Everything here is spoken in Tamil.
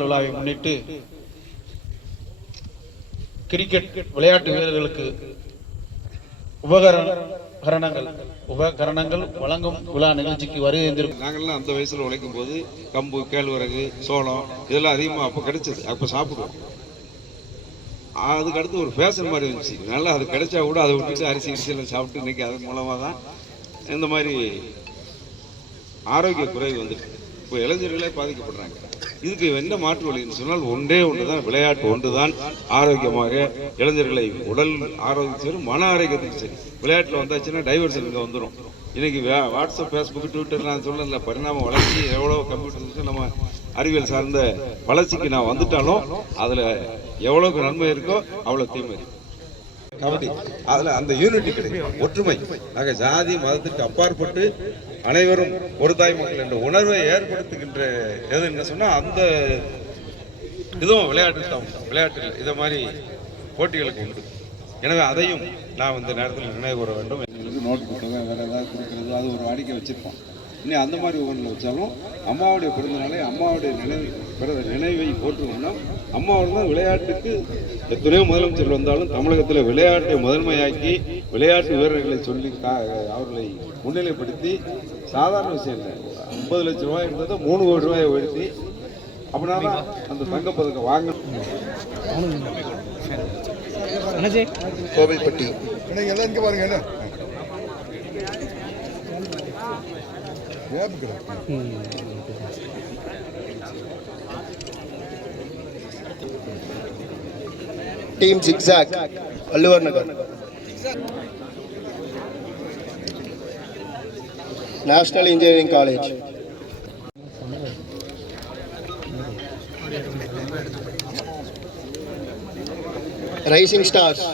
விழாவை முன்னிட்டு கிரிக்கெட் விளையாட்டு வீரர்களுக்கு உபகரணங்கள் வழங்கும் விழா நிகழ்ச்சிக்கு வருகின்றிருக்கும். நாங்கள்லாம் அந்த வயசுல உழைக்கும் போது கம்பு, கேழ்வரகு, சோளம் இதெல்லாம் அதிகமாக அப்போ கிடைச்சது. அப்போ சாப்பிடுவோம். அதுக்கு அடுத்து ஒரு ஃபேஷன் மாதிரி இருந்துச்சு. நல்லா அது கிடைச்சா கூட அதை விட்டுட்டு அரிசி அரிசியெல்லாம் சாப்பிட்டு இன்னைக்கு அதன் மூலமாக தான் இந்த மாதிரி ஆரோக்கிய குறைவு வந்துருக்கு. இப்போ இளைஞர்களே பாதிக்கப்படுறாங்க. இதுக்கு என்ன மாற்று வழின்னு சொன்னால் ஒன்றே ஒன்று தான், விளையாட்டு ஒன்று தான் ஆரோக்கியமாக இளைஞர்களை உடல் ஆரோக்கியம் மன ஆரோக்கியத்துக்கு சரி. விளையாட்டில் வந்தாச்சுன்னா டைவர்ஷன் இங்கே வந்துடும். இன்னைக்கு வாட்ஸ்அப், ஃபேஸ்புக், ட்விட்டர் நான் சொல்லல பரிணாம வளர்ச்சி எவ்வளோ கம்ப்யூட்டர் நம்ம அறிவியல் சார்ந்த வளர்ச்சிக்கு நான் வந்துட்டாலும் அதில் எவ்வளோக்கு நன்மை இருக்கோ அவ்வளோ தீமை இருக்கு. கபடி அதில் அந்த யூனிட்டி கிடைக்கும், ஒற்றுமை. ஆக ஜாதி மதத்திற்கு அப்பாற்பட்டு அனைவரும் ஒரு தாய் மக்கள் என்ற உணர்வை ஏற்படுத்துகின்ற எது என்ன சொன்னால் அந்த இதுவும் விளையாட்டு தான். விளையாட்டில் இதை மாதிரி போட்டிகளுக்கு உண்டு. எனவே அதையும் நாம் இந்த நேரத்தில் நினைவு கூற வேண்டும். எங்களுக்கு நோட்டு புத்தகம் வேறு ஏதாவது கொடுக்கறது அது ஒரு வாடிக்கை வச்சுருப்போம். இன்னும் அந்த மாதிரி ஒவ்வொன்றில் வச்சாலும் அம்மாவுடைய பிறந்தநாளை அம்மாவுடைய நினைவை போற்றுவோம்னா அம்மாவோட தான் விளையாட்டுக்கு எத்தனையோ முதலமைச்சர் வந்தாலும் தமிழகத்தில் விளையாட்டை முதன்மையாக்கி விளையாட்டு வீரர்களை சொல்லி அவர்களை முன்னிலைப்படுத்தி சாதாரண விஷயம் இல்லை. 50 லட்சம் ரூபாய் இருந்ததை 3 கோடி ரூபாயை உயர்த்தி அப்படின்னா தான் அந்த தங்கப்பதக்கம் வாங்கணும். கோவில்பட்டி எல்லாம் இங்கே பாருங்க என்ன team zigzag Valluvar Nagar national engineering college rising stars